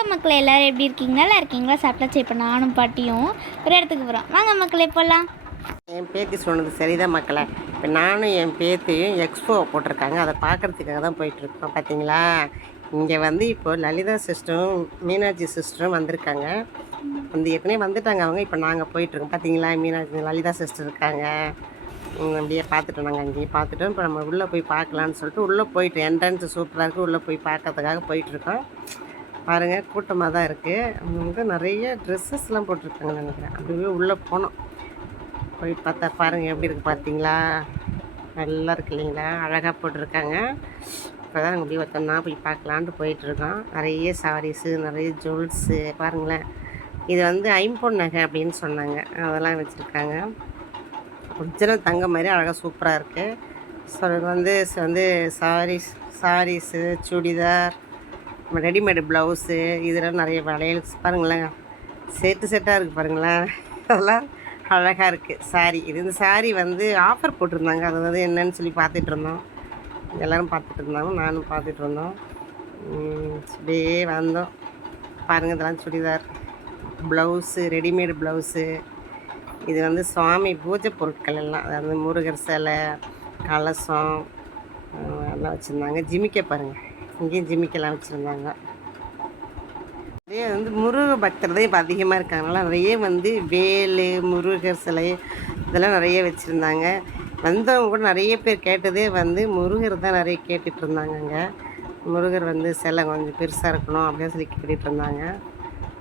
வணக்கம் மக்களே, எல்லோரும் எப்படி இருக்கீங்க? நல்லா இருக்கீங்களா? சாப்பிட்டாச்சு. இப்போ நானும் பாட்டியும் ஒரு இடத்துக்கு போகிறோம். வாங்க மக்களே போகலாம். என் பேத்தி சொன்னது சரிதான் மக்களே. இப்போ நானும் என் பேத்தியும் எக்ஸ்போ போட்டிருக்காங்க, அதை பார்க்குறதுக்காக தான் போயிட்டுருக்கோம். பார்த்தீங்களா, இங்கே வந்து இப்போ லலிதா சிஸ்டரும் மீனாட்சி சிஸ்டரும் வந்திருக்காங்க. ஏற்கனவே வந்துட்டாங்க அவங்க. இப்போ நாங்கள் போயிட்டுருக்கோம். பார்த்தீங்களா, மீனாட்சி லலிதா சிஸ்டர் இருக்காங்க. அப்படியே பார்த்துட்டோம். நாங்கள் அங்கேயே பார்த்துட்டோம். இப்போ நம்ம உள்ளே போய் பார்க்கலான்னு சொல்லிட்டு உள்ளே போயிட்டு என்ட்ரன்ஸ் சூப்பராக இருக்குது, உள்ளே போய் பார்க்கறதுக்காக போயிட்டுருக்கோம். பாருங்கள், கூட்டமாக தான் இருக்குது. அவங்க வந்து நிறைய ட்ரெஸ்ஸஸ்லாம் போட்டிருக்காங்கன்னு நினைக்கிறேன். அப்படியே உள்ளே போனோம். போய் பார்த்தா பாருங்கள் எப்படி இருக்குது பார்த்தீங்களா, நல்லா இருக்கு இல்லைங்களா, அழகாக போட்டிருக்காங்க. இப்போ தான் நாங்கள் இப்படி ஒருத்தோம்னா போய் பார்க்கலான்ட்டு போயிட்டுருக்கோம். நிறைய சாரீஸு, நிறைய ஜுவல்ஸு பாருங்களேன். இது வந்து ஐம்பொன் நகை அப்படின்னு சொன்னாங்க, அதெல்லாம் வச்சுருக்காங்க. ஒரிஜினல் தங்க மாதிரி அழகாக சூப்பராக இருக்குது. ஸோ இது வந்து சாரீஸு, சுடிதார், ரெடிமேடு ப்ளவுஸு, இதெல்லாம் நிறைய வளையல் பாருங்களேன். செட்டாக இருக்குது பாருங்களேன். அதெல்லாம் அழகாக இருக்குது. சாரீ இந்த சாரீ வந்து ஆஃபர் போட்டிருந்தாங்க. அது வந்து என்னன்னு சொல்லி பார்த்துட்டு இருந்தோம். எல்லோரும் பார்த்துட்டு இருந்தாங்க, நானும் பார்த்துட்டு இருந்தோம். அப்படியே வந்தோம். பாருங்கள், இதெல்லாம் சுடிதார், ப்ளவுஸு, ரெடிமேடு ப்ளவுஸு. இது வந்து சுவாமி பூஜை பொருட்கள் எல்லாம், அதாவது முருகர் சிலை, கலசம் எல்லாம் வச்சுருந்தாங்க. ஜிமிக்கை பாருங்கள், இங்கேயும் ஜிமிக்கெல்லாம் வச்சுருந்தாங்க. நிறைய வந்து முருக பக்தர் தான் இப்போ அதிகமாக இருக்காங்கனால நிறைய வந்து வேலு, முருகர் சிலை இதெல்லாம் நிறைய வச்சுருந்தாங்க. வந்தவங்க கூட நிறைய பேர் கேட்டதே வந்து முருகர் தான் நிறைய கேட்டுட்டு இருந்தாங்கங்க. முருகர் வந்து சிலை கொஞ்சம் பெருசாக இருக்கணும் அப்படின்னு சொல்லி கேட்டுட்டு இருந்தாங்க.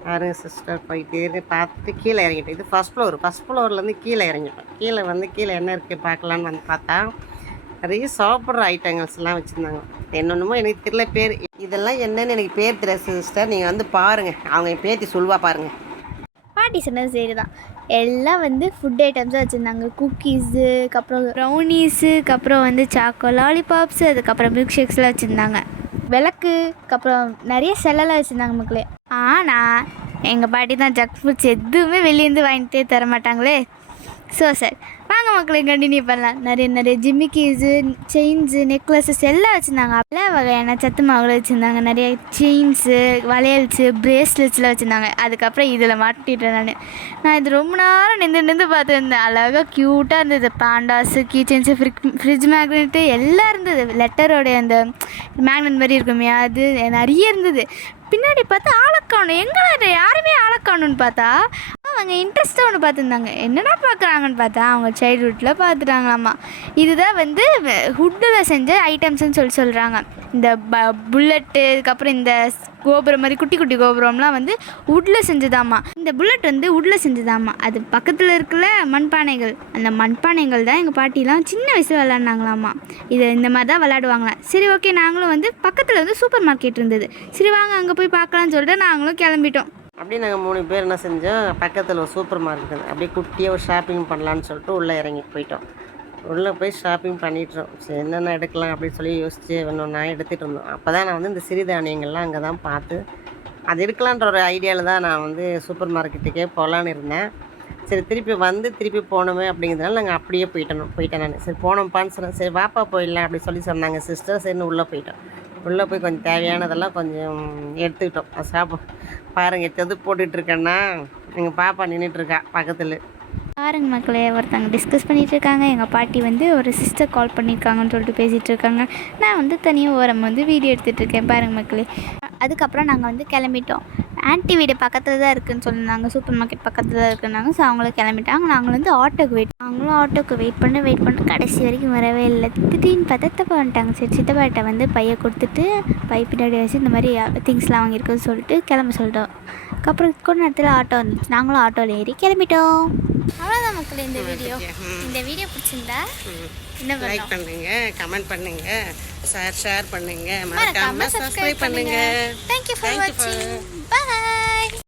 பாருங்க சிஸ்டர், போயிட்டு பார்த்துட்டு கீழே இறங்கிட்டோம். இது ஃபஸ்ட் ஃப்ளோர்லேருந்து கீழே இறங்கிட்டோம். கீழே என்ன இருக்குது பார்க்கலான்னு வந்து பார்த்தா நிறைய சாப்பிட்ற ஐட்டங்கள்ஸ்லாம் வச்சுருந்தாங்க. என்னென்னமோ எனக்கு தெரியல பேர், இதெல்லாம் என்னன்னு எனக்கு பேர் தெரியல சிஸ்டர். நீங்கள் வந்து பாருங்கள், அவங்க என் பேத்தி சொல்லுவா பாருங்கள். பாட்டி சொன்னது சரி தான். எல்லாம் வந்து ஃபுட் ஐட்டம்ஸாக வச்சுருந்தாங்க. குக்கீஸு, அப்புறம் ப்ரௌனீஸு, அப்புறம் வந்து சாக்கோ லாலிபாப்ஸு, அதுக்கப்புறம் மில்க் ஷேக்ஸ்லாம் வச்சுருந்தாங்க. விளக்கு, அப்புறம் நிறைய செல்லெல்லாம் வச்சுருந்தாங்க மக்களே. ஆனால் எங்கள் பாட்டி தான் ஜங்க் ஃபுட்ஸ் எதுவுமே வெளியேருந்து வாங்கிட்டே தர மாட்டாங்களே. ஸோ சார், வாங்க மக்களை கண்டினியூ பண்ணலாம். நிறைய ஜிமிக்கீஸு, செயின்ஸு, நெக்லஸஸ் எல்லாம் வச்சுருந்தாங்க. பல வகையான சத்து மாவுகள் வச்சுருந்தாங்க. நிறைய செயின்ஸு, வளையல்ஸு, பிரேஸ்லெட்ஸ்லாம் வச்சுருந்தாங்க. அதுக்கப்புறம் இதில் மாட்டிட்டேன் நான் இது ரொம்ப நேரம் நின்று பார்த்துருந்தேன். அழகாக க்யூட்டாக இருந்தது. பாண்டாஸு, கீச்சன்ஸு, ஃப்ரிட்ஜ் மேக்னெட்டு எல்லாம் இருந்தது. லெட்டரோடைய அந்த மேக்னெட் மாதிரி இருக்குமே, அது நிறைய இருந்தது. பின்னாடி பார்த்தா ஆளக்காணும். எங்கே யாருமே ஆளக்காணுன்னு பார்த்தா அவங்க இன்ட்ரெஸ்ட்டாக ஒன்று பார்த்துருந்தாங்க. என்னடா பார்க்குறாங்கன்னு பார்த்தா அவங்க சைல்ட்ஹுட்டில் பார்த்துட்டாங்களாம்மா. இதுதான் வந்து ஹுட்டில் செஞ்ச ஐட்டம்ஸ்ன்னு சொல்கிறாங்க. இந்த புல்லட்டு, அதுக்கப்புறம் இந்த கோபுரம் மாதிரி குட்டி கோபுரம்லாம் வந்து வுட்டில் செஞ்சதாம்மா. இந்த புல்லட் வந்து வுட்டில் செஞ்சதாம்மா. அது பக்கத்தில் இருக்கிற மண்பானைகள், அந்த மண்பானைகள் தான் எங்கள் பாட்டிலாம் சின்ன வயசில் விளாட்னாங்களாம்மா. இது இந்த மாதிரி தான் விளாடுவாங்களாம். சரி, ஓகே, நாங்களும் வந்து பக்கத்தில் வந்து சூப்பர் மார்க்கெட் இருந்தது. சரி வாங்க அங்கே போய் பார்க்கலான்னு சொல்லிட்டு நாங்களும் கிளம்பிட்டோம். அப்படியே நாங்கள் 3 பேர் என்ன செஞ்சோம், பக்கத்தில் ஒரு சூப்பர் மார்க்கெட் அப்படியே குட்டியாக ஒரு ஷாப்பிங் பண்ணலான்னு சொல்லிட்டு உள்ளே இறங்கி போயிட்டோம். உள்ளே போய் ஷாப்பிங் பண்ணிட்டுருவோம். சரி, என்னென்ன எடுக்கலாம் அப்படின்னு சொல்லி யோசித்து ஒன்றா எடுத்துகிட்டு இருந்தோம். அப்போ தான் நான் வந்து இந்த சிறுதானியங்கள்லாம் அங்கே தான் பார்த்து அது எடுக்கலான்ற ஒரு ஐடியாவில் தான் நான் வந்து சூப்பர் மார்க்கெட்டுக்கே போகலான்னு இருந்தேன். சரி, திருப்பி போகணுமே அப்படிங்கிறதுனால நாங்கள் அப்படியே போயிட்டேன் நான். சரி போனோம்ப்பான்னு சொன்னேன். சரி வாப்பா போயிடலாம் அப்படி சொல்லி சொன்னாங்க சிஸ்டர். சரின்னு உள்ளே போயிட்டோம். உள்ளே போய் கொஞ்சம் தேவையானதெல்லாம் கொஞ்சம் எடுத்துக்கிட்டோம். பாருங்கள், எது போட்டுட்ருக்கேன்னா எங்கள் பாப்பா நின்றுட்டுருக்கா பக்கத்தில். பாருங்க மக்களே, ஒருத்தங்க டிஸ்கஸ் பண்ணிகிட்டு இருக்காங்க. எங்கள் பாட்டி வந்து ஒரு சிஸ்டர் கால் பண்ணியிருக்காங்கன்னு சொல்லிட்டு பேசிகிட்டு இருக்காங்க. நான் வந்து தனியாக ஓரம் வந்து வீடியோ எடுத்துகிட்டு இருக்கேன். பாருங்க மக்களே. அதுக்கப்புறம் நாங்கள் வந்து கிளம்பிட்டோம். ஆன்ட்டி வீடு பக்கத்தில் தான் இருக்குதுன்னு சொல்லியிருந்தாங்க. சூப்பர் மார்க்கெட் பக்கத்தில் தான் இருக்குன்னாங்க. ஸோ அவங்களும் கிளம்பிட்டாங்க. நாங்கள் வந்து ஆட்டோக்கு வெயிட் பண்ணி கடைசி வரைக்கும் வரவே இல்லை. திடீர்னு பார்த்தா சித்தப்பா வந்துட்டாங்க. சரி, சித்தப்பாட்ட வந்து பையை கொடுத்துட்டு பை பின்னாடி வச்சு இந்த மாதிரி திங்ஸ்லாம் வாங்கியிருக்குன்னு சொல்லிட்டு கிளம்ப சொல்லிட்டோம். அப்புறம் கொஞ்ச நேரத்தில் ஆட்டோ வந்துச்சு. நாங்களும் ஆட்டோவில் ஏறி கிளம்பிட்டோம். அவ்வளோதான் மக்களே இந்த வீடியோ பிடிச்சிருந்தா லைக் பண்ணுங்க, கமெண்ட் பண்ணுங்க, ஷேர் பண்ணுங்க, மறக்காம சப்ஸ்கிரைப் பண்ணுங்க. Thank you for watching. Bye.